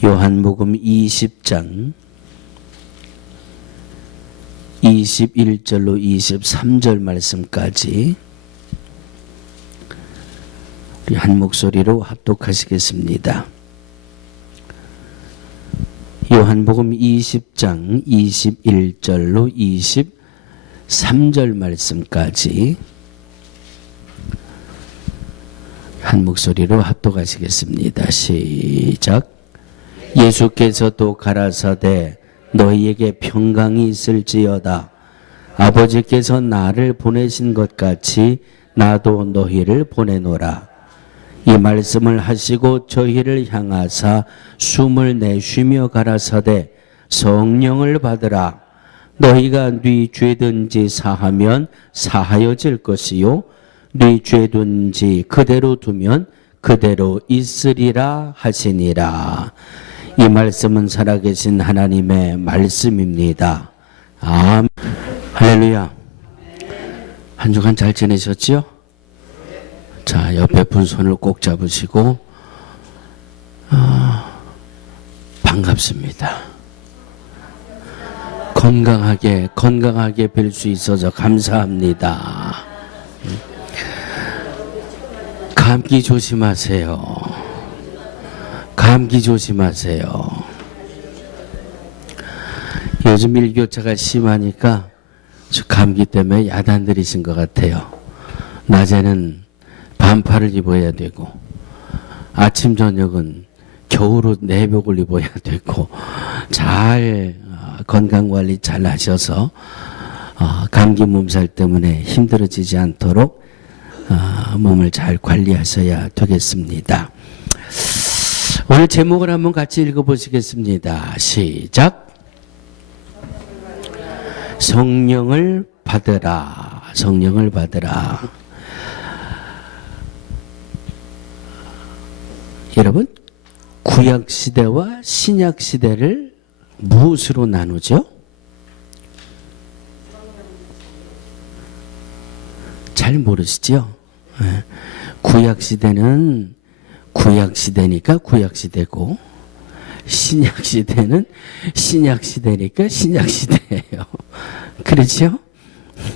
요한복음 20장 21절로 23절 말씀까지 우리 한 목소리로 합독하시겠습니다. 요한복음 20장 21절로 23절 말씀까지 한 목소리로 합독하시겠습니다. 시작. 예수께서 또 가라사대 너희에게 평강이 있을지어다. 아버지께서 나를 보내신 것 같이 나도 너희를 보내노라. 이 말씀을 하시고 저희를 향하사 숨을 내쉬며 가라사대 성령을 받으라. 너희가 네 죄든지 사하면 사하여질 것이요 네 죄든지 그대로 두면 그대로 있으리라 하시니라. 이 말씀은 살아계신 하나님의 말씀입니다. 아멘. 할렐루야. 한 주간 잘 지내셨지요? 자, 옆에 분 손을 꼭 잡으시고 반갑습니다. 건강하게 뵐 수 있어서 감사합니다. 감기 조심하세요. 감기 조심하세요. 요즘 일교차가 심하니까 감기 때문에 야단들이신 것 같아요. 낮에는 반팔을 입어야 되고 아침 저녁은 겨울옷 내복을 입어야 되고 잘 건강관리 잘 하셔서 감기 몸살 때문에 힘들어지지 않도록 몸을 잘 관리하셔야 되겠습니다. 오늘 제목을 한번 같이 읽어보시겠습니다. 시작. 성령을 받으라. 성령을 받으라. 여러분, 구약시대와 신약시대를 무엇으로 나누죠? 잘 모르시죠? 구약시대는 구약시대니까 구약시대고 신약시대는 신약시대니까 신약시대예요. 그렇죠?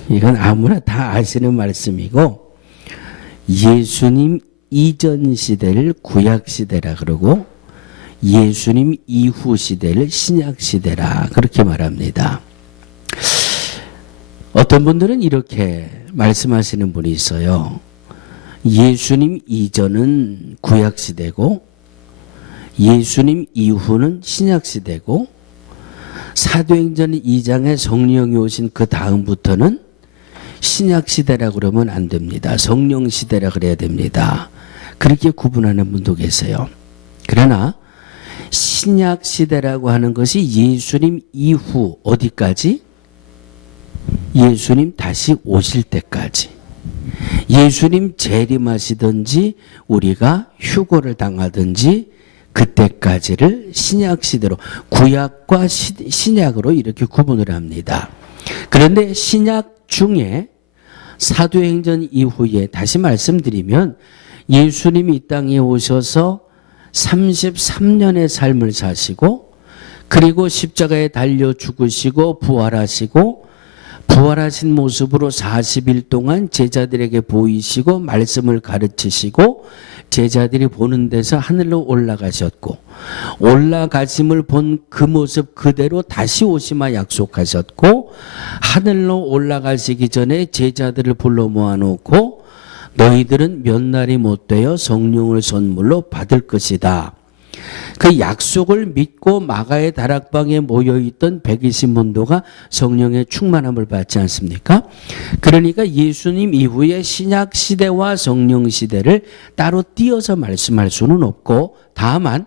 이건 아무나 다 아시는 말씀이고 예수님 이전 시대를 구약시대라 그러고 예수님 이후 시대를 신약시대라 그렇게 말합니다. 어떤 분들은 이렇게 말씀하시는 분이 있어요. 예수님 이전은 구약시대고 예수님 이후는 신약시대고 사도행전 2장에 성령이 오신 그 다음부터는 신약시대라고 그러면 안 됩니다. 성령시대라 그래야 됩니다. 그렇게 구분하는 분도 계세요. 그러나 신약시대라고 하는 것이 예수님 이후 어디까지? 예수님 다시 오실 때까지. 예수님 재림하시든지 우리가 휴거를 당하든지 그때까지를 신약시대로 구약과 신약으로 이렇게 구분을 합니다. 그런데 신약 중에 사도행전 이후에 다시 말씀드리면 예수님이 이 땅에 오셔서 33년의 삶을 사시고 그리고 십자가에 달려 죽으시고 부활하시고 부활하신 모습으로 40일 동안 제자들에게 보이시고 말씀을 가르치시고 제자들이 보는 데서 하늘로 올라가셨고 올라가심을 본 그 모습 그대로 다시 오시마 약속하셨고 하늘로 올라가시기 전에 제자들을 불러 모아놓고 너희들은 몇 날이 못 되어 성령을 선물로 받을 것이다. 그 약속을 믿고 마가의 다락방에 모여있던 120문도가 성령의 충만함을 받지 않습니까? 그러니까 예수님 이후에 신약시대와 성령시대를 따로 띄어서 말씀할 수는 없고 다만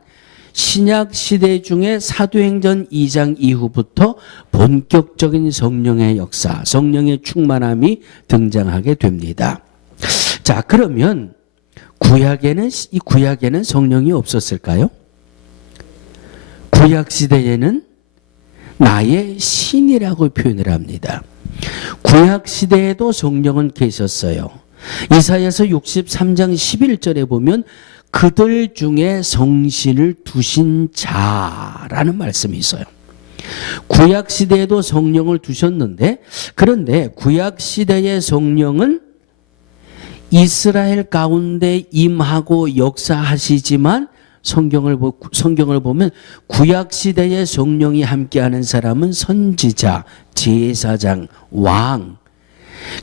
신약시대 중에 사도행전 2장 이후부터 본격적인 성령의 역사, 성령의 충만함이 등장하게 됩니다. 자, 그러면 이 구약에는 성령이 없었을까요? 구약시대에는 나의 신이라고 표현을 합니다. 구약시대에도 성령은 계셨어요. 이사야서 63장 11절에 보면 그들 중에 성신을 두신 자라는 말씀이 있어요. 구약 시대에도 성령을 두셨는데, 그런데 구약 시대의 성령은 이스라엘 가운데 임하고 역사하시지만 성경을 보면 구약 시대의 성령이 함께하는 사람은 선지자, 제사장, 왕,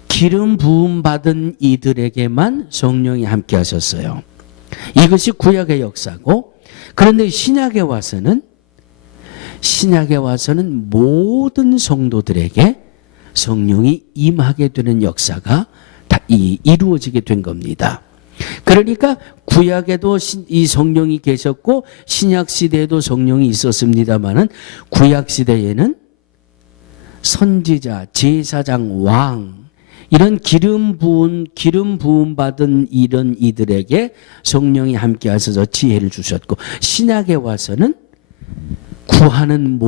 기름 부음 받은 이들에게만 성령이 함께하셨어요. 이것이 구약의 역사고, 그런데 신약에 와서는 모든 성도들에게 성령이 임하게 되는 역사가 다 이루어지게 된 겁니다. 그러니까 구약에도 이 성령이 계셨고 신약 시대에도 성령이 있었습니다마는 구약 시대에는 선지자, 제사장, 왕, 이런 기름 부음 받은 이런 이들에게 성령이 함께 하셔서 지혜를 주셨고, 신약에 와서는 구하는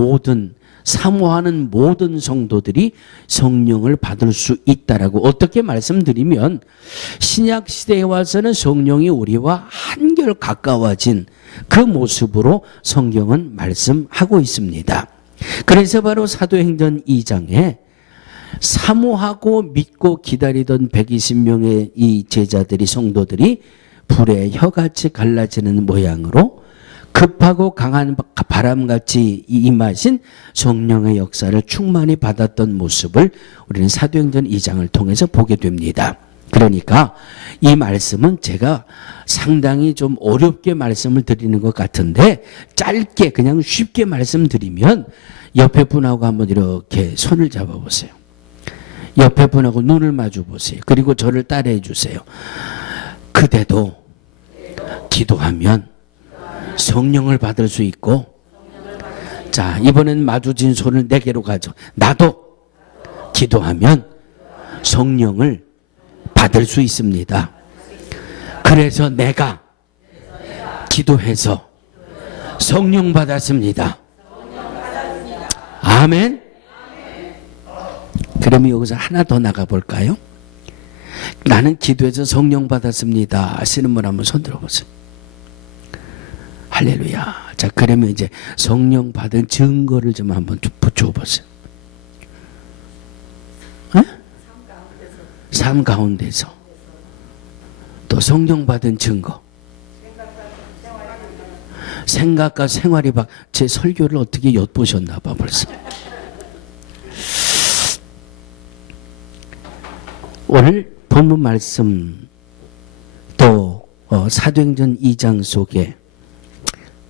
사모하는 모든 성도들이 성령을 받을 수 있다라고 어떻게 말씀드리면, 신약 시대에 와서는 성령이 우리와 한결 가까워진 그 모습으로 성경은 말씀하고 있습니다. 그래서 바로 사도행전 2장에 사모하고 믿고 기다리던 120명의 이 제자들이, 성도들이 불에 혀같이 갈라지는 모양으로 급하고 강한 바람같이 임하신 성령의 역사를 충만히 받았던 모습을 우리는 사도행전 2장을 통해서 보게 됩니다. 그러니까 이 말씀은 제가 상당히 좀 어렵게 말씀을 드리는 것 같은데, 짧게 그냥 쉽게 말씀드리면, 옆에 분하고 한번 이렇게 손을 잡아보세요. 옆에 분하고 눈을 마주 보세요. 그리고 저를 따라해 주세요. 그대도 기도하면 성령을 받을 수 있고, 자, 이번엔 마주친 손을 4개로 가져. 나도 기도하면 성령을 받을 수 있습니다. 그래서 내가 기도해서 성령 받았습니다. 아멘. 그러면 여기서 하나 더 나가 볼까요? 나는 기도해서 성령 받았습니다 하시는 분 한번 손 들어보세요. 할렐루야. 자, 그러면 이제 성령 받은 증거를 좀 한번 붙여보세요. 삶 가운데서 또 성령 받은 증거. 생각과 생활이 제 설교를 어떻게 엿보셨나 봐 벌써. 오늘 본문 말씀 또 사도행전 2장 속에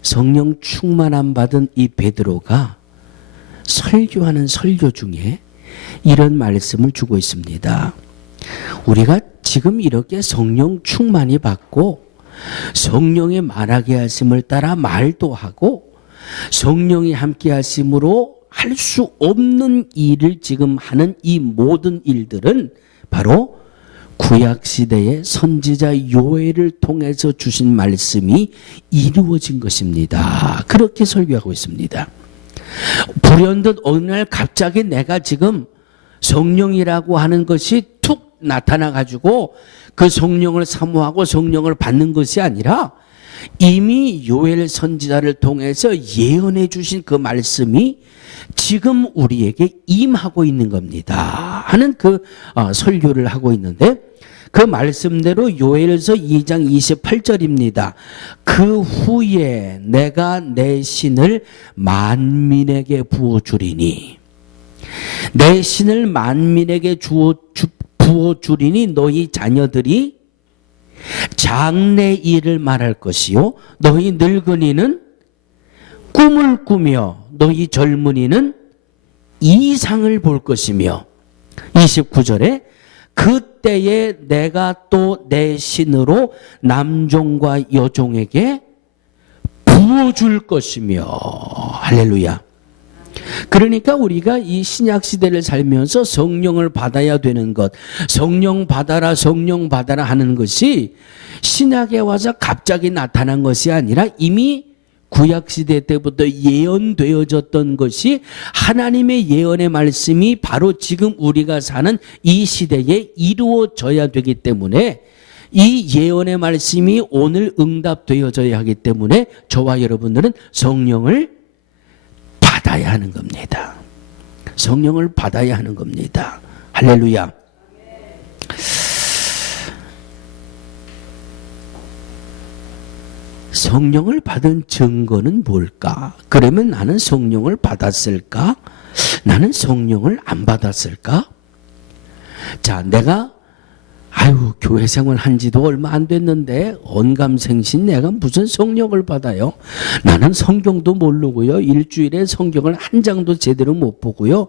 성령 충만함 받은 이 베드로가 설교하는 설교 중에 이런 말씀을 주고 있습니다. 우리가 지금 이렇게 성령 충만히 받고 성령의 말하게 하심을 따라 말도 하고 성령이 함께 하심으로 할 수 없는 일을 지금 하는 이 모든 일들은 바로 구약시대의 선지자 요엘을 통해서 주신 말씀이 이루어진 것입니다. 그렇게 설교하고 있습니다. 불현듯 어느 날 갑자기 내가 지금 성령이라고 하는 것이 툭 나타나가지고 그 성령을 사모하고 성령을 받는 것이 아니라 이미 요엘 선지자를 통해서 예언해 주신 그 말씀이 지금 우리에게 임하고 있는 겁니다 하는 그 설교를 하고 있는데, 그 말씀대로 요엘서 2장 28절입니다. 그 후에 내가 내 신을 만민에게 부어주리니, 내 신을 만민에게 부어주리니 너희 자녀들이 장래 일을 말할 것이요 너희 늙은이는 꿈을 꾸며 너희 젊은이는 이상을 볼 것이며, 29절에 그때에 내가 또 내 신으로 남종과 여종에게 부어줄 것이며. 할렐루야. 그러니까 우리가 이 신약 시대를 살면서 성령을 받아야 되는 것, 성령 받아라 하는 것이 신약에 와서 갑자기 나타난 것이 아니라 이미 구약시대 때부터 예언되어졌던 것이, 하나님의 예언의 말씀이 바로 지금 우리가 사는 이 시대에 이루어져야 되기 때문에 이 예언의 말씀이 오늘 응답되어져야 하기 때문에 저와 여러분들은 성령을 받아야 하는 겁니다. 성령을 받아야 하는 겁니다. 할렐루야. 성령을 받은 증거는 뭘까? 그러면 나는 성령을 받았을까? 나는 성령을 안 받았을까? 자, 내가 교회 생활 한 지도 얼마 안 됐는데 언감생신 내가 무슨 성령을 받아요? 나는 성경도 모르고요. 일주일에 성경을 한 장도 제대로 못 보고요.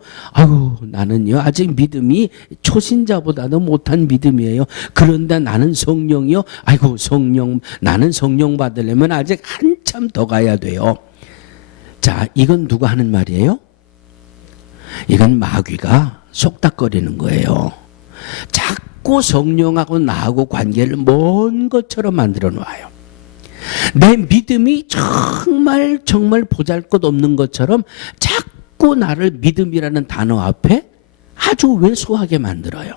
나는요 아직 믿음이 초신자보다도 못한 믿음이에요. 그런데 나는 성령이요. 나는 성령 받으려면 아직 한참 더 가야 돼요. 자, 이건 누가 하는 말이에요? 이건 마귀가 속닥거리는 거예요. 자꾸 성령하고 나하고 관계를 먼 것처럼 만들어 놓아요. 내 믿음이 정말 보잘것없는 것처럼 자꾸 나를 믿음이라는 단어 앞에 아주 왜소하게 만들어요.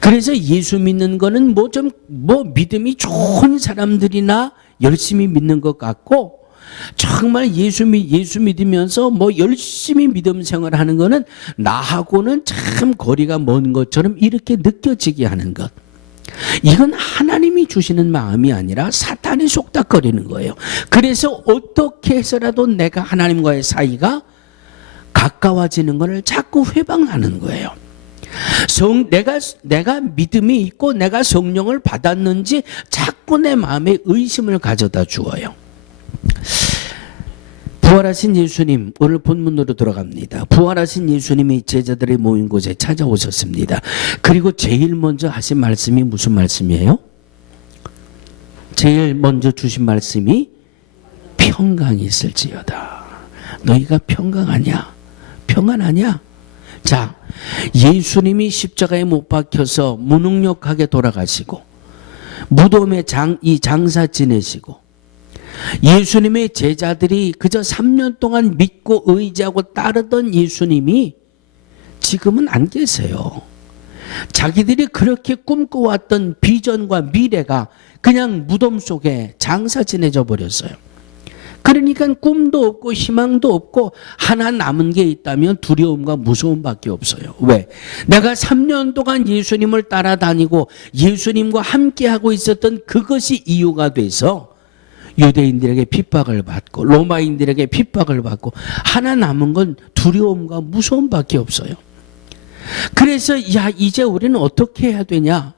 그래서 예수 믿는 거는 믿음이 좋은 사람들이나 열심히 믿는 것 같고, 정말 예수 믿으면서 열심히 믿음 생활하는 거는 나하고는 참 거리가 먼 것처럼 이렇게 느껴지게 하는 것. 이건 하나님이 주시는 마음이 아니라 사탄이 속닥거리는 거예요. 그래서 어떻게 해서라도 내가 하나님과의 사이가 가까워지는 것을 자꾸 회방하는 거예요. 내가 믿음이 있고 내가 성령을 받았는지 자꾸 내 마음에 의심을 가져다 주어요. 부활하신 예수님, 오늘 본문으로 돌아갑니다. 부활하신 예수님이 제자들이 모인 곳에 찾아오셨습니다. 그리고 제일 먼저 하신 말씀이 무슨 말씀이에요? 제일 먼저 주신 말씀이 평강이 있을지어다. 너희가 평강하냐? 평안하냐? 자, 예수님이 십자가에 못 박혀서 무능력하게 돌아가시고 무덤에 장사 지내시고 예수님의 제자들이 그저 3년 동안 믿고 의지하고 따르던 예수님이 지금은 안 계세요. 자기들이 그렇게 꿈꿔왔던 비전과 미래가 그냥 무덤 속에 장사 지내져 버렸어요. 그러니까 꿈도 없고 희망도 없고 하나 남은 게 있다면 두려움과 무서움밖에 없어요. 왜? 내가 3년 동안 예수님을 따라다니고 예수님과 함께하고 있었던 그것이 이유가 돼서 유대인들에게 핍박을 받고 로마인들에게 핍박을 받고 하나 남은 건 두려움과 무서움밖에 없어요. 그래서 이제 우리는 어떻게 해야 되냐?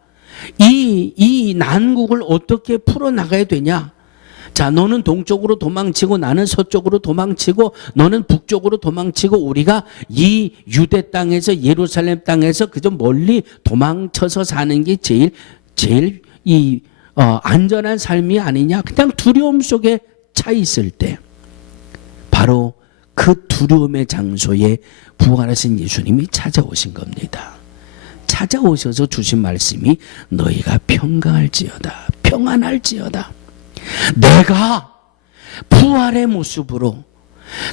이 난국을 어떻게 풀어나가야 되냐? 자, 너는 동쪽으로 도망치고 나는 서쪽으로 도망치고 너는 북쪽으로 도망치고 우리가 이 유대 땅에서 예루살렘 땅에서 그저 멀리 도망쳐서 사는 게 제일 안전한 삶이 아니냐. 그냥 두려움 속에 차 있을 때 바로 그 두려움의 장소에 부활하신 예수님이 찾아오신 겁니다. 찾아오셔서 주신 말씀이 너희가 평강할지어다, 평안할지어다. 내가 부활의 모습으로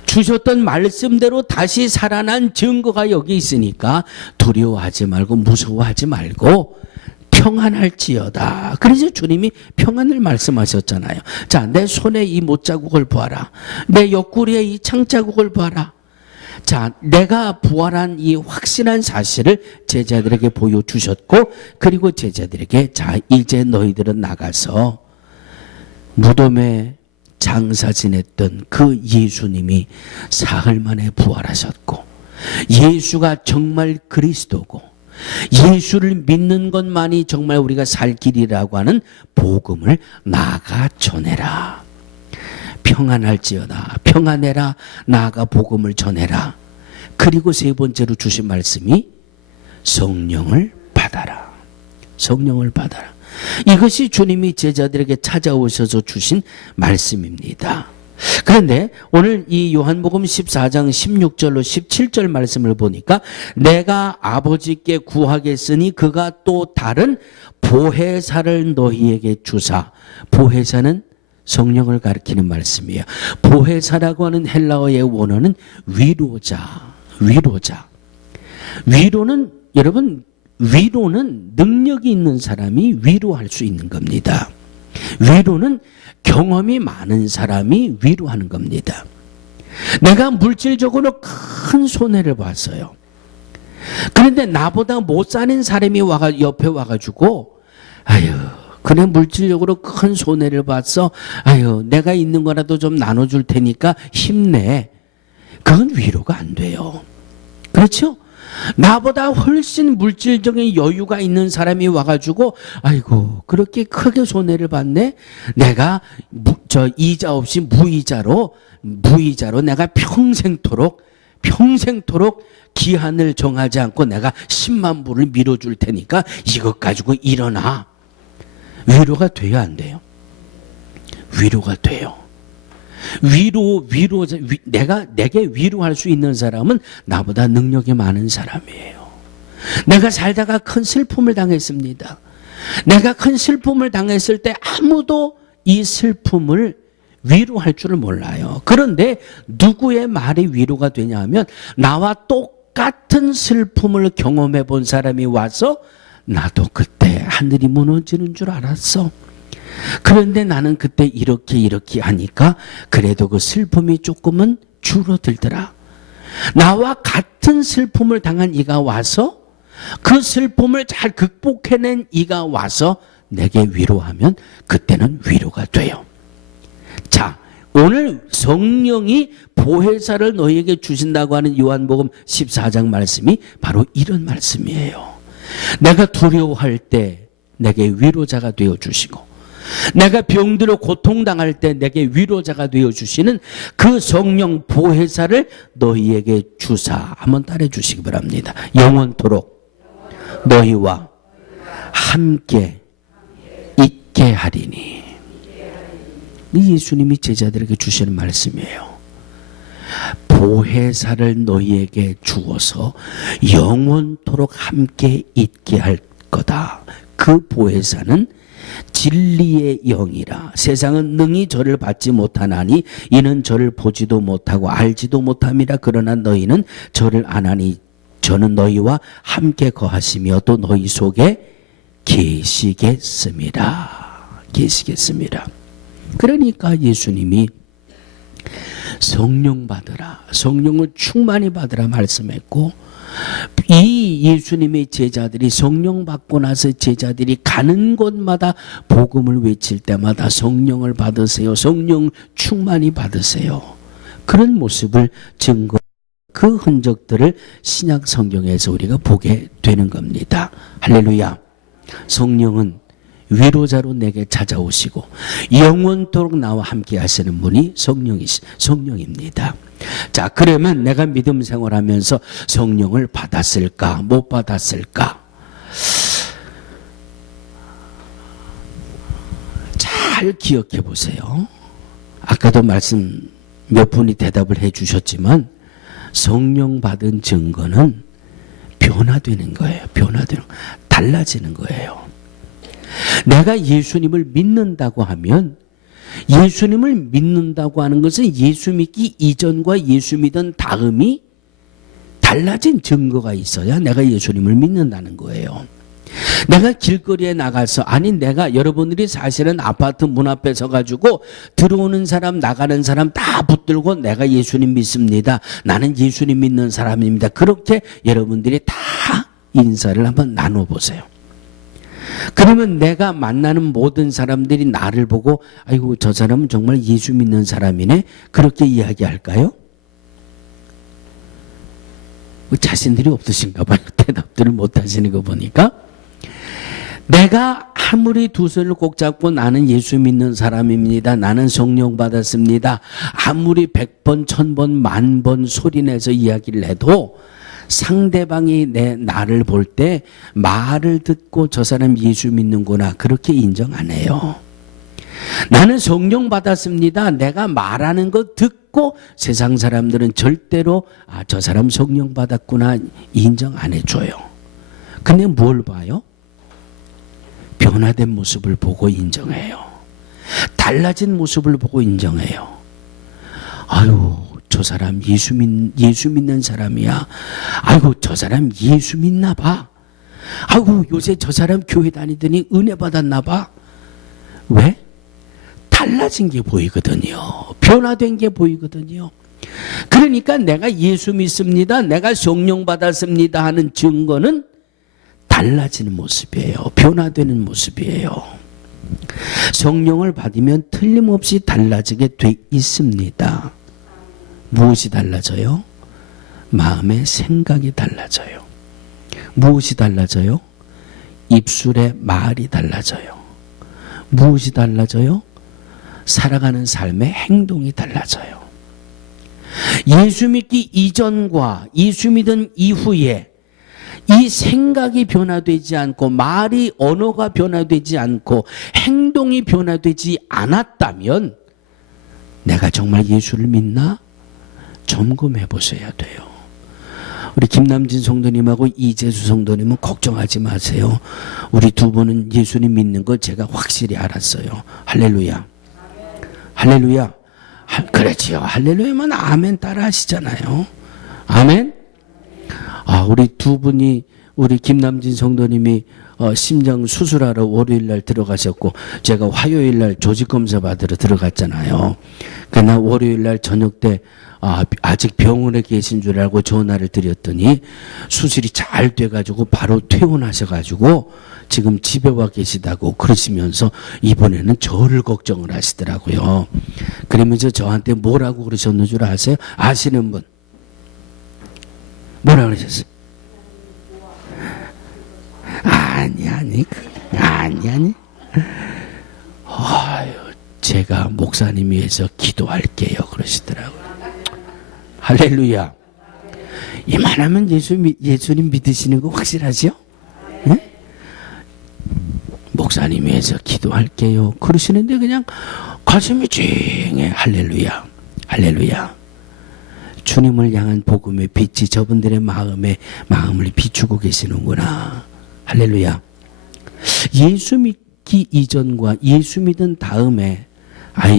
주셨던 말씀대로 다시 살아난 증거가 여기 있으니까 두려워하지 말고 무서워하지 말고 평안할지어다. 그래서 주님이 평안을 말씀하셨잖아요. 자, 내 손에 이 못자국을 보아라. 내 옆구리에 이 창자국을 보아라. 자, 내가 부활한 이 확실한 사실을 제자들에게 보여주셨고, 그리고 제자들에게 자, 이제 너희들은 나가서 무덤에 장사 지냈던 그 예수님이 사흘 만에 부활하셨고, 예수가 정말 그리스도고 예수를 믿는 것만이 정말 우리가 살 길이라고 하는 복음을 나아가 전해라. 평안할지어다. 평안해라. 나아가 복음을 전해라. 그리고 세 번째로 주신 말씀이 성령을 받아라. 성령을 받아라. 이것이 주님이 제자들에게 찾아오셔서 주신 말씀입니다. 그런데 오늘 이 요한복음 14장 16절로 17절 말씀을 보니까 내가 아버지께 구하겠으니 그가 또 다른 보혜사를 너희에게 주사. 보혜사는 성령을 가리키는 말씀이에요. 보혜사라고 하는 헬라어의 원어는 위로자. 위로는 여러분 위로는 능력이 있는 사람이 위로할 수 있는 겁니다. 위로는 경험이 많은 사람이 위로하는 겁니다. 내가 물질적으로 큰 손해를 봤어요. 그런데 나보다 못 사는 사람이 옆에 와가지고 아유 그래 물질적으로 큰 손해를 봤어. 아유 내가 있는 거라도 좀 나눠줄 테니까 힘내. 그건 위로가 안 돼요. 그렇죠? 나보다 훨씬 물질적인 여유가 있는 사람이 와가지고 아이고 그렇게 크게 손해를 봤네. 내가 이자 없이 무이자로 내가 평생토록 기한을 정하지 않고 내가 10만 불을 밀어줄 테니까 이것 가지고 일어나. 위로가 돼야 안 돼요? 위로가 돼요. 내게 위로할 수 있는 사람은 나보다 능력이 많은 사람이에요. 내가 살다가 큰 슬픔을 당했습니다. 내가 큰 슬픔을 당했을 때 아무도 이 슬픔을 위로할 줄을 몰라요. 그런데 누구의 말이 위로가 되냐 하면 나와 똑같은 슬픔을 경험해 본 사람이 와서 나도 그때 하늘이 무너지는 줄 알았어. 그런데 나는 그때 이렇게 하니까 그래도 그 슬픔이 조금은 줄어들더라. 나와 같은 슬픔을 당한 이가 와서 그 슬픔을 잘 극복해낸 이가 와서 내게 위로하면 그때는 위로가 돼요. 자, 오늘 성령이 보혜사를 너희에게 주신다고 하는 요한복음 14장 말씀이 바로 이런 말씀이에요. 내가 두려워할 때 내게 위로자가 되어주시고 내가 병들어 고통당할 때 내게 위로자가 되어주시는 그 성령 보혜사를 너희에게 주사. 한번 따라해 주시기 바랍니다. 영원토록 너희와 함께 있게 하리니. 이 예수님이 제자들에게 주시는 말씀이에요. 보혜사를 너희에게 주어서 영원토록 함께 있게 할 거다. 그 보혜사는 진리의 영이라. 세상은 능히 저를 받지 못하나니 이는 저를 보지도 못하고 알지도 못함이라. 그러나 너희는 저를 아나니 저는 너희와 함께 거하시며 또 너희 속에 계시겠습니다. 그러니까 예수님이 성령 받으라, 성령을 충만히 받으라 말씀했고, 이 예수님의 제자들이 성령 받고 나서 제자들이 가는 곳마다 복음을 외칠 때마다 성령을 받으세요, 성령 충만히 받으세요. 그런 모습을 증거, 그 흔적들을 신약 성경에서 우리가 보게 되는 겁니다. 할렐루야. 성령은 위로자로 내게 찾아오시고 영원토록 나와 함께 하시는 분이 성령입니다. 자, 그러면 내가 믿음 생활하면서 성령을 받았을까 못 받았을까? 잘 기억해 보세요. 아까도 말씀 몇 분이 대답을 해 주셨지만 성령 받은 증거는 변화되는 거예요. 달라지는 거예요. 내가 예수님을 믿는다고 하면, 예수님을 믿는다고 하는 것은 예수 믿기 이전과 예수 믿은 다음이 달라진 증거가 있어야 내가 예수님을 믿는다는 거예요. 내가 길거리에 나가서, 내가 여러분들이 사실은 아파트 문 앞에 서가지고 들어오는 사람 나가는 사람 다 붙들고 내가 예수님 믿습니다, 나는 예수님 믿는 사람입니다, 그렇게 여러분들이 다 인사를 한번 나눠보세요. 그러면 내가 만나는 모든 사람들이 나를 보고 아이고 저 사람은 정말 예수 믿는 사람이네, 그렇게 이야기할까요? 자신들이 없으신가 봐요. 대답들을 못 하시는 거 보니까. 내가 아무리 두 손을 꼭 잡고 나는 예수 믿는 사람입니다, 나는 성령 받았습니다, 아무리 100번 1000번 10,000번 소리내서 이야기를 해도 상대방이 나를 볼 때 말을 듣고 저 사람 예수 믿는구나 그렇게 인정 안 해요. 나는 성령 받았습니다, 내가 말하는 거 듣고 세상 사람들은 절대로 저 사람 성령 받았구나 인정 안 해줘요. 근데 뭘 봐요? 변화된 모습을 보고 인정해요. 달라진 모습을 보고 인정해요. 아유 저 사람 예수 믿는 사람이야. 아이고 저 사람 예수 믿나 봐. 아이고 요새 저 사람 교회 다니더니 은혜 받았나 봐. 왜? 달라진 게 보이거든요. 변화된 게 보이거든요. 그러니까 내가 예수 믿습니다, 내가 성령 받았습니다 하는 증거는 달라지는 모습이에요. 변화되는 모습이에요. 성령을 받으면 틀림없이 달라지게 돼 있습니다. 무엇이 달라져요? 마음의 생각이 달라져요. 무엇이 달라져요? 입술의 말이 달라져요. 무엇이 달라져요? 살아가는 삶의 행동이 달라져요. 예수 믿기 이전과 예수 믿은 이후에 이 생각이 변화되지 않고 말이 언어가 변화되지 않고 행동이 변화되지 않았다면 내가 정말 예수를 믿나? 점검해 보셔야 돼요. 우리 김남진 성도님하고 이재수 성도님은 걱정하지 마세요. 우리 두 분은 예수님 믿는 거 제가 확실히 알았어요. 할렐루야. 할렐루야. 그렇지요. 할렐루야만 아멘 따라 하시잖아요. 아멘. 우리 두 분이, 우리 김남진 성도님이 심장 수술하러 월요일 날 들어가셨고 제가 화요일 날 조직 검사 받으러 들어갔잖아요. 그러나 월요일 날 저녁 때 아직 병원에 계신 줄 알고 전화를 드렸더니 수술이 잘 돼가지고 바로 퇴원하셔가지고 지금 집에 와 계시다고 그러시면서 이번에는 저를 걱정을 하시더라고요. 그러면서 저한테 뭐라고 그러셨는 줄 아세요? 아시는 분? 뭐라고 그러셨어요? 아니. 아유, 제가 목사님 위해서 기도할게요. 그러시더라고요. 할렐루야. 이만하면 예수님 믿으시는 거 확실하죠? 네? 목사님 위해서 기도할게요. 그러시는데 그냥 가슴이 찡해. 할렐루야. 할렐루야. 주님을 향한 복음의 빛이 저분들의 마음을 비추고 계시는구나. 할렐루야. 예수 믿기 이전과 예수 믿은 다음에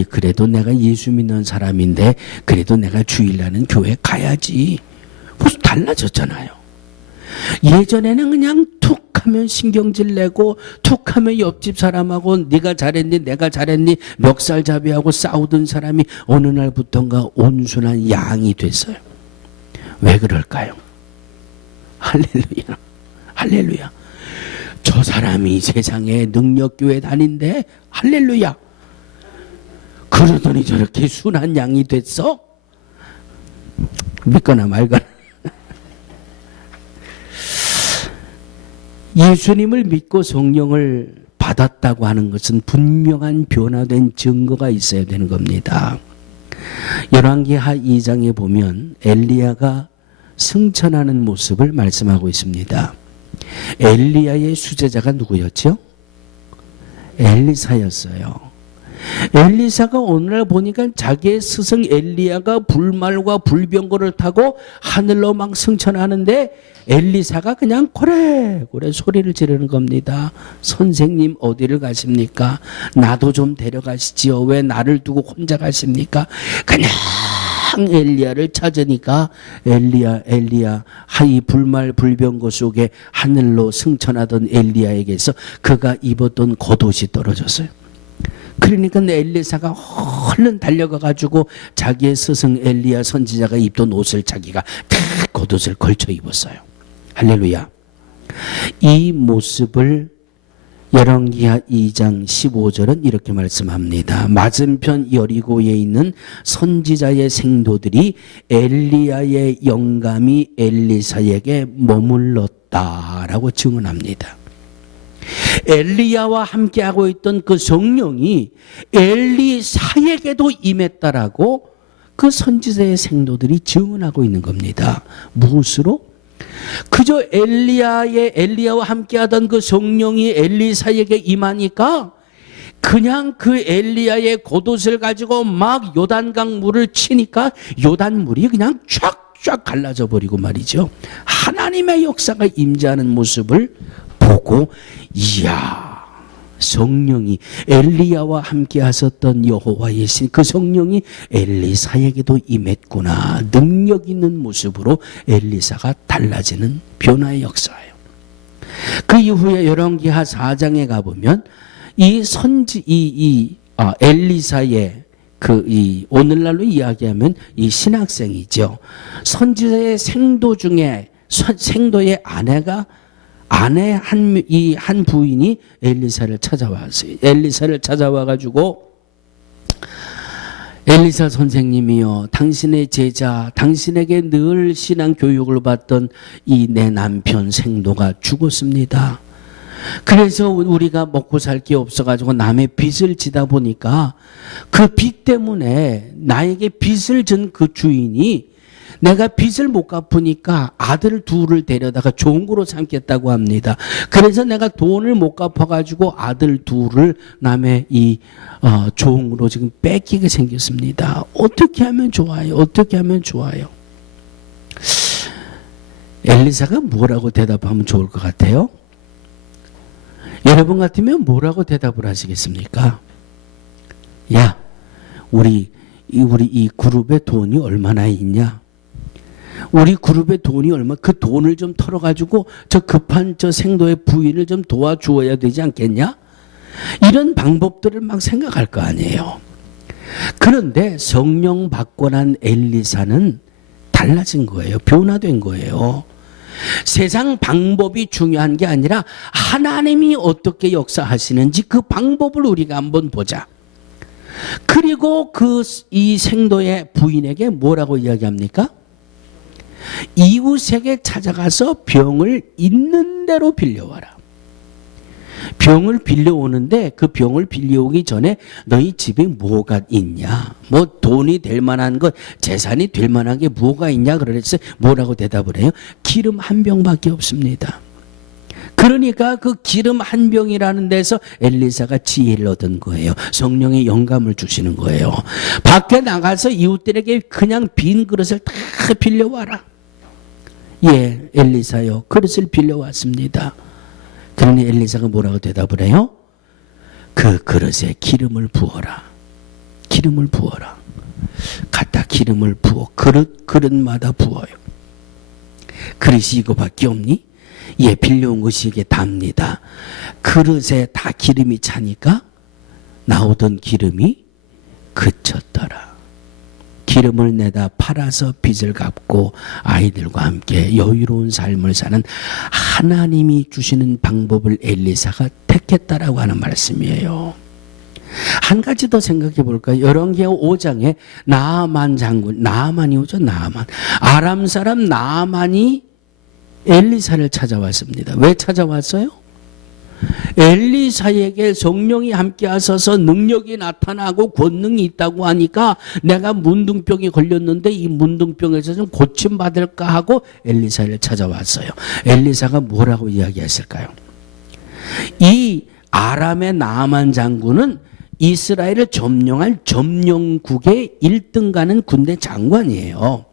그래도 내가 예수 믿는 사람인데 그래도 내가 주일날은 교회 가야지. 벌써 달라졌잖아요. 예전에는 그냥 툭 하면 신경질 내고 툭 하면 옆집 사람하고 네가 잘했니 내가 잘했니 멱살잡이하고 싸우던 사람이 어느 날부터인가 온순한 양이 됐어요. 왜 그럴까요? 할렐루야. 할렐루야. 저 사람이 세상에 능력교회 다닌데 할렐루야. 그러더니 저렇게 순한 양이 됐어? 믿거나 말거나. 예수님을 믿고 성령을 받았다고 하는 것은 분명한 변화된 증거가 있어야 되는 겁니다. 열왕기하 2장에 보면 엘리야가 승천하는 모습을 말씀하고 있습니다. 엘리야의 수제자가 누구였죠? 엘리사였어요. 엘리사가 오늘날 보니까 자기의 스승 엘리야가 불말과 불병거를 타고 하늘로 막 승천하는데 엘리사가 그냥 고래고래 소리를 지르는 겁니다. 선생님 어디를 가십니까? 나도 좀 데려가시지요. 왜 나를 두고 혼자 가십니까? 그냥 엘리야를 찾으니까 엘리야 이 불말 불병거 속에 하늘로 승천하던 엘리야에게서 그가 입었던 겉옷이 떨어졌어요. 그러니까 엘리사가 얼른 달려가가지고 자기의 스승 엘리야 선지자가 입던 옷을 자기가 다 겉옷을 걸쳐 입었어요. 할렐루야. 이 모습을 열왕기하 2장 15절은 이렇게 말씀합니다. 맞은편 여리고에 있는 선지자의 생도들이 엘리야의 영감이 엘리사에게 머물렀다라고 증언합니다. 엘리야와 함께하고 있던 그 성령이 엘리사에게도 임했다라고 그 선지자의 생도들이 증언하고 있는 겁니다. 무엇으로? 그저 엘리야와 함께하던 그 성령이 엘리사에게 임하니까 그냥 그 엘리야의 겉옷을 가지고 막 요단강 물을 치니까 요단물이 그냥 쫙쫙 갈라져 버리고 말이죠. 하나님의 역사가 임재하는 모습을 보고 이야, 성령이 엘리야와 함께 하셨던 여호와의 신 그 성령이 엘리사에게도 임했구나. 능력 있는 모습으로 엘리사가 달라지는 변화의 역사예요. 그 이후에 열왕기하 4장에 가보면 이 엘리사의 오늘날로 이야기하면 이 신학생이죠. 선지자의 생도 중에 생도의 아내 한 부인이 엘리사를 찾아왔어요. 엘리사를 찾아와가지고 엘리사 선생님이요, 당신의 제자, 당신에게 늘 신앙 교육을 받던 이 내 남편 생도가 죽었습니다. 그래서 우리가 먹고 살 게 없어가지고 남의 빚을 지다 보니까 그 빚 때문에 나에게 빚을 진 그 주인이 내가 빚을 못 갚으니까 아들 둘을 데려다가 종으로 삼겠다고 합니다. 그래서 내가 돈을 못 갚아가지고 아들 둘을 남의 종으로 지금 뺏기게 생겼습니다. 어떻게 하면 좋아요? 어떻게 하면 좋아요? 엘리사가 뭐라고 대답하면 좋을 것 같아요? 여러분 같으면 뭐라고 대답을 하시겠습니까? 야, 우리 이 그룹에 돈이 얼마나 있냐? 우리 그룹에 돈이 그 돈을 좀 털어가지고 저 급한 저 생도의 부인을 좀 도와주어야 되지 않겠냐? 이런 방법들을 막 생각할 거 아니에요. 그런데 성령 받고 난 엘리사는 달라진 거예요. 변화된 거예요. 세상 방법이 중요한 게 아니라 하나님이 어떻게 역사하시는지 그 방법을 우리가 한번 보자. 그리고 이 생도의 부인에게 뭐라고 이야기합니까? 이웃에게 찾아가서 병을 있는 대로 빌려와라. 병을 빌려오는데 그 병을 빌려오기 전에 너희 집에 뭐가 있냐? 뭐 돈이 될 만한 것, 재산이 될 만한 게 뭐가 있냐? 그랬어요. 뭐라고 대답을 해요? 기름 한 병밖에 없습니다. 그러니까 그 기름 한 병이라는 데서 엘리사가 지혜를 얻은 거예요. 성령의 영감을 주시는 거예요. 밖에 나가서 이웃들에게 그냥 빈 그릇을 다 빌려와라. 예, 엘리사요. 그릇을 빌려왔습니다. 그러니 엘리사가 뭐라고 대답을 해요? 그 그릇에 기름을 부어라. 기름을 부어라. 갖다 기름을 부어. 그릇마다 부어요. 그릇이 이거밖에 없니? 예, 빌려온 것이 이게 답니다. 그릇에 다 기름이 차니까 나오던 기름이 그쳤더라. 기름을 내다 팔아서 빚을 갚고 아이들과 함께 여유로운 삶을 사는 하나님이 주시는 방법을 엘리사가 택했다라고 하는 말씀이에요. 한 가지 더 생각해 볼까요? 열왕기하 5장에 나아만 장군, 나아만이 오죠. 나아만. 아람 사람 나아만이 엘리사를 찾아왔습니다. 왜 찾아왔어요? 엘리사에게 성령이 함께 하셔서 능력이 나타나고 권능이 있다고 하니까 내가 문둥병이 걸렸는데 이 문둥병에서 좀 고침받을까 하고 엘리사를 찾아왔어요. 엘리사가 뭐라고 이야기했을까요? 이 아람의 나아만 장군은 이스라엘을 점령할 점령국의 1등 가는 군대 장관이에요.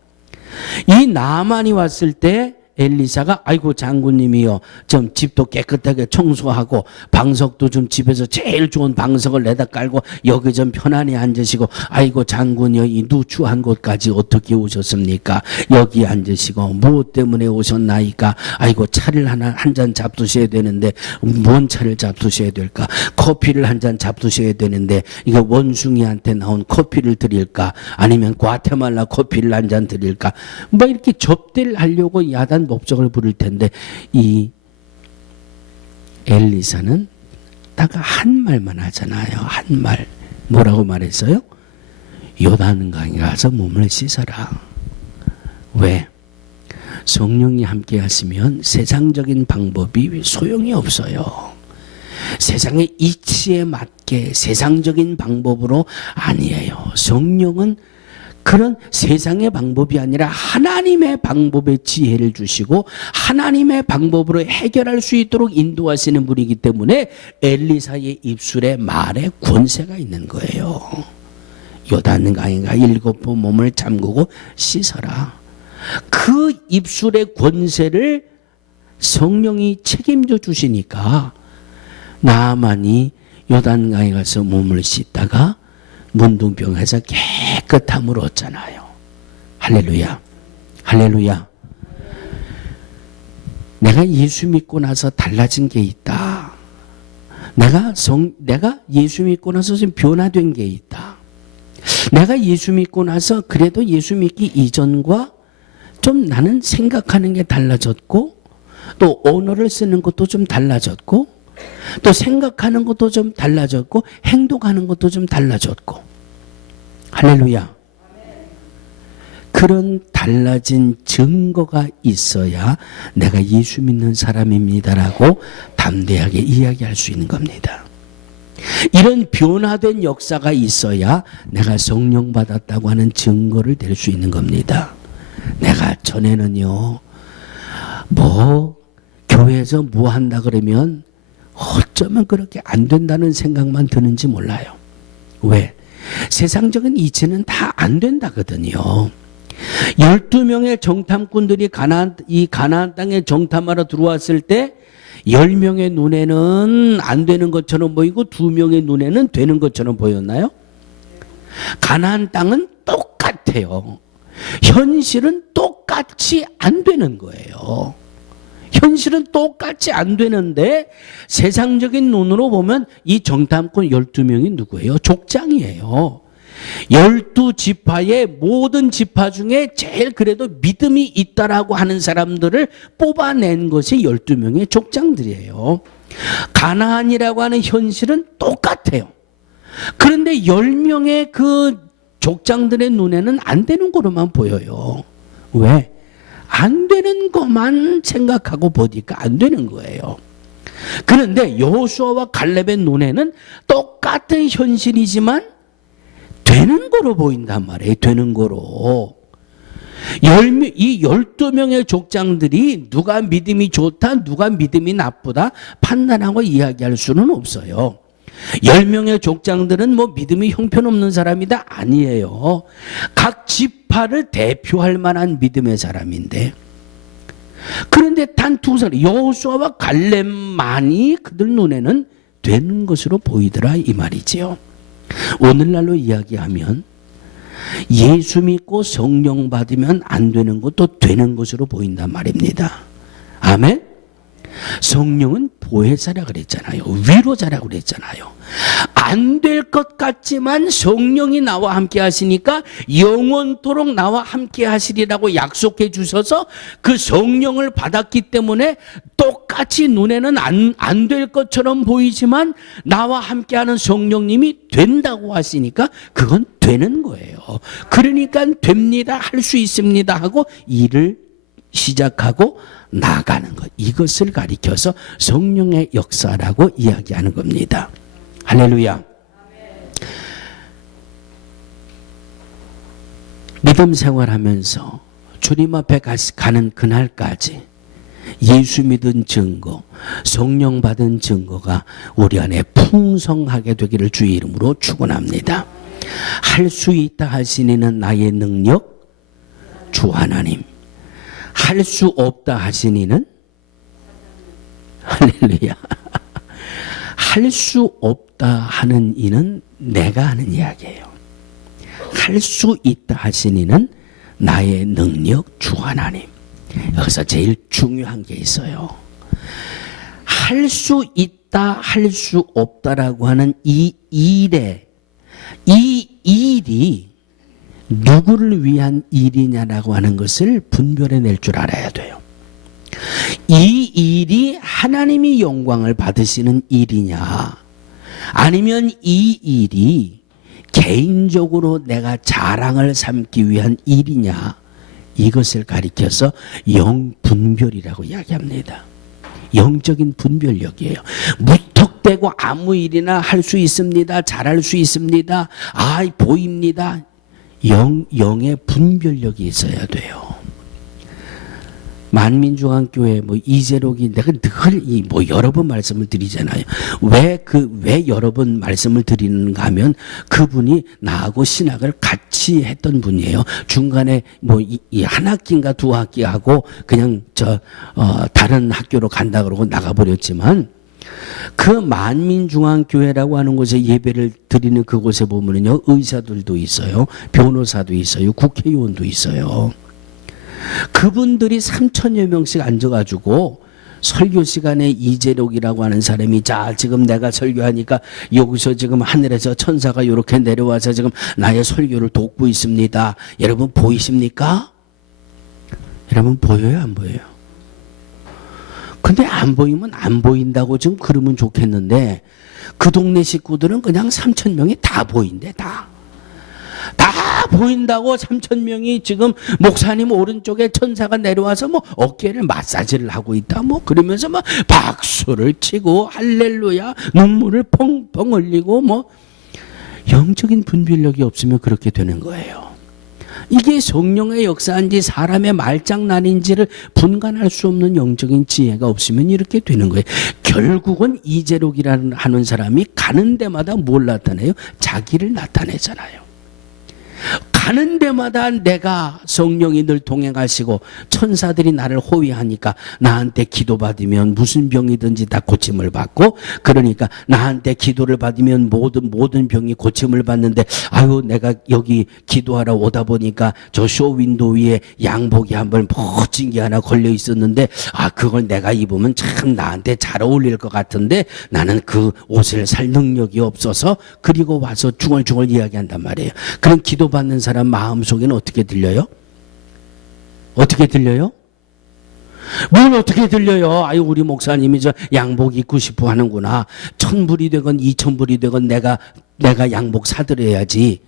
이 나아만이 왔을 때 엘리사가 아이고 장군님이요, 좀 집도 깨끗하게 청소하고 방석도 좀 집에서 제일 좋은 방석을 내다 깔고 여기 좀 편안히 앉으시고, 아이고 장군이요, 이 누추한 곳까지 어떻게 오셨습니까? 여기 앉으시고 뭐 때문에 오셨나이까? 아이고 차를 한 잔 잡수셔야 되는데 뭔 차를 잡수셔야 될까? 커피를 한 잔 잡수셔야 되는데 이거 원숭이한테 나온 커피를 드릴까? 아니면 과테말라 커피를 한 잔 드릴까? 뭐 이렇게 접대를 하려고 야단 목적을 부를 텐데 이 엘리사는 딱 한 말만 하잖아요. 한 말. 뭐라고 말했어요? 요단강에 가서 몸을 씻어라. 왜? 성령이 함께 하시면 세상적인 방법이 소용이 없어요. 세상의 이치에 맞게 세상적인 방법으로 아니에요. 성령은 그런 세상의 방법이 아니라 하나님의 방법의 지혜를 주시고 하나님의 방법으로 해결할 수 있도록 인도하시는 분이기 때문에 엘리사의 입술에 말에 권세가 있는 거예요. 요단강에가 7번 몸을 잠그고 씻어라. 그 입술의 권세를 성령이 책임져 주시니까 나아만이 요단강에 가서 몸을 씻다가 문둥병에서 깨끗함을 얻잖아요. 할렐루야. 할렐루야. 내가 예수 믿고 나서 달라진 게 있다. 내가 예수 믿고 나서 좀 변화된 게 있다. 내가 예수 믿고 나서 그래도 예수 믿기 이전과 좀 나는 생각하는 게 달라졌고, 또 언어를 쓰는 것도 좀 달라졌고, 또 생각하는 것도 좀 달라졌고, 행동하는 것도 좀 달라졌고. 할렐루야. 그런 달라진 증거가 있어야 내가 예수 믿는 사람입니다라고 담대하게 이야기할 수 있는 겁니다. 이런 변화된 역사가 있어야 내가 성령 받았다고 하는 증거를 댈 수 있는 겁니다. 내가 전에는요, 교회에서 뭐 한다 그러면 어쩌면 그렇게 안 된다는 생각만 드는지 몰라요. 왜? 세상적인 이치는 다 안 된다거든요. 12명의 정탐꾼들이 가나안 땅에 정탐하러 들어왔을 때 10명의 눈에는 안 되는 것처럼 보이고 2명의 눈에는 되는 것처럼 보였나요? 가나안 땅은 똑같아요. 현실은 똑같이 안 되는 거예요. 현실은 똑같이 안 되는데 세상적인 눈으로 보면 이 정탐꾼 12명이 누구예요? 족장이에요. 12지파의 모든 지파 중에 제일 그래도 믿음이 있다라고 하는 사람들을 뽑아낸 것이 12명의 족장들이에요. 가나안이라고 하는 현실은 똑같아요. 그런데 10명의 그 족장들의 눈에는 안 되는 거로만 보여요. 왜? 안 되는 것만 생각하고 보니까 안 되는 거예요. 그런데 여호수아와 갈렙의 눈에는 똑같은 현실이지만 되는 거로 보인단 말이에요. 되는 거로. 이 12명의 족장들이 누가 믿음이 좋다, 누가 믿음이 나쁘다 판단하고 이야기할 수는 없어요. 10명의 족장들은 믿음이 형편없는 사람이다? 아니에요. 각 지파를 대표할 만한 믿음의 사람인데, 그런데 단 두 사람, 여호수아와 갈렙만이 그들 눈에는 되는 것으로 보이더라 이 말이지요. 오늘날로 이야기하면 예수 믿고 성령 받으면 안 되는 것도 되는 것으로 보인단 말입니다. 아멘? 성령은 보혜사라 그랬잖아요. 위로자라 그랬잖아요. 안 될 것 같지만 성령이 나와 함께 하시니까 영원토록 나와 함께 하시리라고 약속해 주셔서 그 성령을 받았기 때문에 똑같이 눈에는 안 될 것처럼 보이지만 나와 함께 하는 성령님이 된다고 하시니까 그건 되는 거예요. 그러니까 됩니다, 할 수 있습니다 하고 일을 시작하고 나가는 것, 이것을 가리켜서 성령의 역사라고 이야기하는 겁니다. 할렐루야. 믿음 생활하면서 주님 앞에 가는 그날까지 예수 믿은 증거, 성령 받은 증거가 우리 안에 풍성하게 되기를 주의 이름으로 축원합니다. 할 수 있다 하시니는 나의 능력 주 하나님, 할 수 없다 하시니는 할렐루야. 할 수 없다 하는 이는 내가 하는 이야기예요. 할 수 있다 하시니는 나의 능력 주 하나님. 여기서 제일 중요한 게 있어요. 할 수 있다, 할 수 없다라고 하는 이 일이 누구를 위한 일이냐라고 하는 것을 분별해낼 줄 알아야 돼요. 이 일이 하나님이 영광을 받으시는 일이냐, 아니면 이 일이 개인적으로 내가 자랑을 삼기 위한 일이냐, 이것을 가리켜서 영분별이라고 이야기합니다. 영적인 분별력이에요. 무턱대고 아무 일이나 할 수 있습니다, 잘할 수 있습니다, 보입니다. 영의 분별력이 있어야 돼요. 만민중앙교회 이재록이 내가 늘 여러 번 말씀을 드리잖아요. 왜 여러 번 말씀을 드리는가 하면 그분이 나하고 신학을 같이 했던 분이에요. 중간에 한 학기인가 두 학기 하고 그냥 다른 학교로 간다 그러고 나가버렸지만, 그 만민중앙교회라고 하는 곳에 예배를 드리는 그곳에 보면은요, 의사들도 있어요, 변호사도 있어요, 국회의원도 있어요. 그분들이 3,000여 명씩 앉아가지고 설교 시간에 이재록이라고 하는 사람이 자 지금 내가 설교하니까 여기서 지금 하늘에서 천사가 이렇게 내려와서 지금 나의 설교를 돕고 있습니다. 여러분 보이십니까? 여러분 보여요 안 보여요? 근데 안 보이면 안 보인다고 좀 그러면 좋겠는데 그 동네 식구들은 그냥 3,000명이 다 보인대 다 보인다고 3,000명이 지금 목사님 오른쪽에 천사가 내려와서 뭐 어깨를 마사지를 하고 있다 뭐 그러면서 막 박수를 치고 할렐루야 눈물을 펑펑 흘리고 뭐 영적인 분별력이 없으면 그렇게 되는 거예요. 이게 성령의 역사인지 사람의 말장난인지를 분간할 수 없는 영적인 지혜가 없으면 이렇게 되는 거예요. 결국은 이재록이라는 하는 사람이 가는 데마다 뭘 나타내요? 자기를 나타내잖아요. 가는 데마다 내가 성령이 늘 동행하시고 천사들이 나를 호위하니까 나한테 기도받으면 무슨 병이든지 다 고침을 받고 그러니까 나한테 기도를 받으면 모든 병이 고침을 받는데 아유 내가 여기 기도하러 오다 보니까 저 쇼윈도 위에 양복이 한 벌 멋진 게 하나 걸려 있었는데 아 그걸 내가 입으면 참 나한테 잘 어울릴 것 같은데 나는 그 옷을 살 능력이 없어서 그리고 와서 중얼중얼 이야기한단 말이에요. 그럼 기도받는 사람 마음속에는 어떻게 들려요? 어떻게 들려요? 뭘 어떻게 들려요? 아유 우리 목사님이 저 양복 입고 싶어 하는구나. 1,000불이 되건 2,000불이 되건 내가 양복 사드려야지.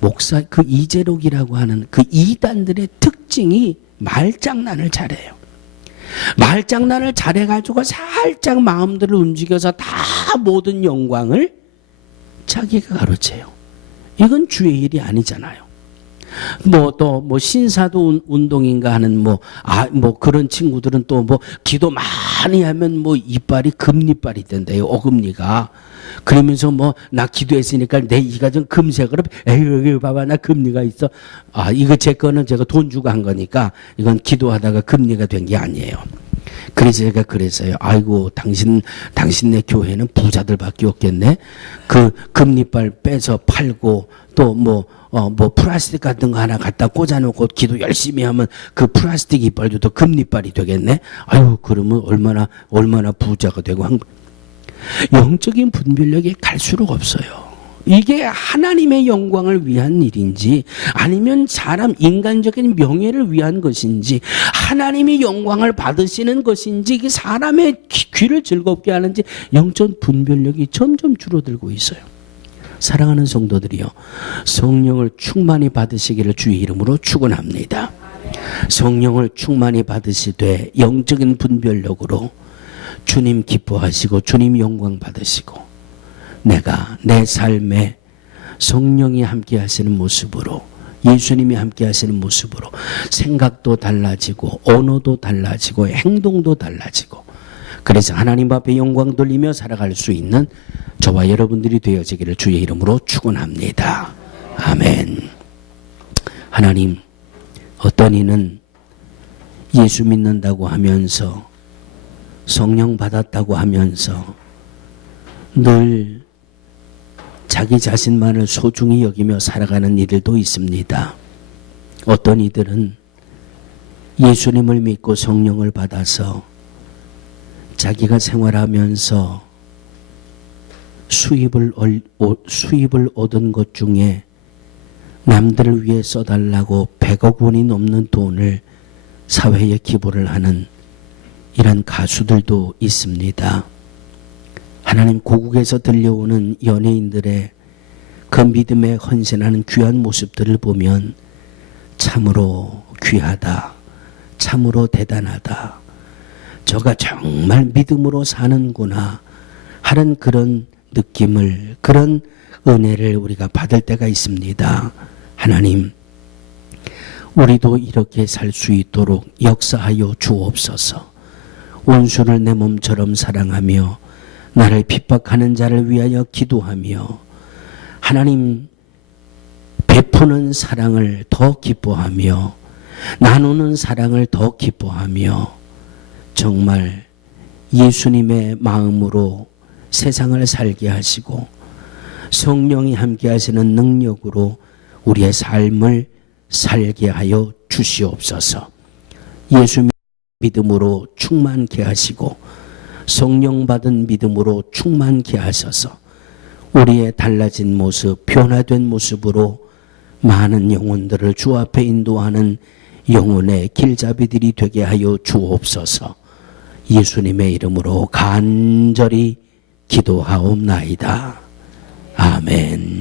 목사 그 이재록이라고 하는 그 이단들의 특징이 말장난을 잘해요. 말장난을 잘해가지고 살짝 마음들을 움직여서 다 모든 영광을 자기가 가로채요. 이건 주의 일이 아니잖아요. 뭐 신사도 운동인가 하는 뭐 그런 친구들은 또 뭐 기도 많이 하면 뭐 이빨이 금리빨이 된대요. 어금니가. 그러면서 뭐 나 기도했으니까 내 이가 좀 금색으로 에이 여기 봐봐 나 금리가 있어. 아 이거 제 거는 제가 돈 주고 한 거니까 이건 기도하다가 금리가 된 게 아니에요. 그래서 제가 그랬어요. 아이고 당신네 교회는 부자들밖에 없겠네. 그 금리빨 빼서 팔고 또 뭐 플라스틱 같은 거 하나 갖다 꽂아놓고 기도 열심히 하면 그 플라스틱 이빨도 더 금리빨이 되겠네. 아유 그러면 얼마나 부자가 되고 영적인 분별력이 갈수록 없어요. 이게 하나님의 영광을 위한 일인지 아니면 사람 인간적인 명예를 위한 것인지 하나님이 영광을 받으시는 것인지 이게 사람의 귀를 즐겁게 하는지 영적 분별력이 점점 줄어들고 있어요. 사랑하는 성도들이요, 성령을 충만히 받으시기를 주의 이름으로 축원합니다. 성령을 충만히 받으시되 영적인 분별력으로 주님 기뻐하시고 주님 영광 받으시고 내가 내 삶에 성령이 함께 하시는 모습으로 예수님이 함께 하시는 모습으로 생각도 달라지고 언어도 달라지고 행동도 달라지고 그래서 하나님 앞에 영광 돌리며 살아갈 수 있는 저와 여러분들이 되어지기를 주의 이름으로 축원합니다. 아멘. 하나님, 어떤 이는 예수 믿는다고 하면서 성령 받았다고 하면서 늘 자기 자신만을 소중히 여기며 살아가는 이들도 있습니다. 어떤 이들은 예수님을 믿고 성령을 받아서 자기가 생활하면서 수입을 얻은 것 중에 남들을 위해 써달라고 100억 원이 넘는 돈을 사회에 기부를 하는 이런 가수들도 있습니다. 하나님, 고국에서 들려오는 연예인들의 그 믿음에 헌신하는 귀한 모습들을 보면 참으로 귀하다, 참으로 대단하다, 저가 정말 믿음으로 사는구나 하는 그런 느낌을, 그런 은혜를 우리가 받을 때가 있습니다. 하나님, 우리도 이렇게 살 수 있도록 역사하여 주옵소서. 원수를 내 몸처럼 사랑하며 나를 핍박하는 자를 위하여 기도하며 하나님 베푸는 사랑을 더 기뻐하며 나누는 사랑을 더 기뻐하며 정말 예수님의 마음으로 세상을 살게 하시고 성령이 함께 하시는 능력으로 우리의 삶을 살게 하여 주시옵소서. 예수 믿음으로 충만케 하시고 성령 받은 믿음으로 충만케 하셔서 우리의 달라진 모습, 변화된 모습으로 많은 영혼들을 주 앞에 인도하는 영혼의 길잡이들이 되게 하여 주옵소서. 예수님의 이름으로 간절히 기도하옵나이다. 아멘.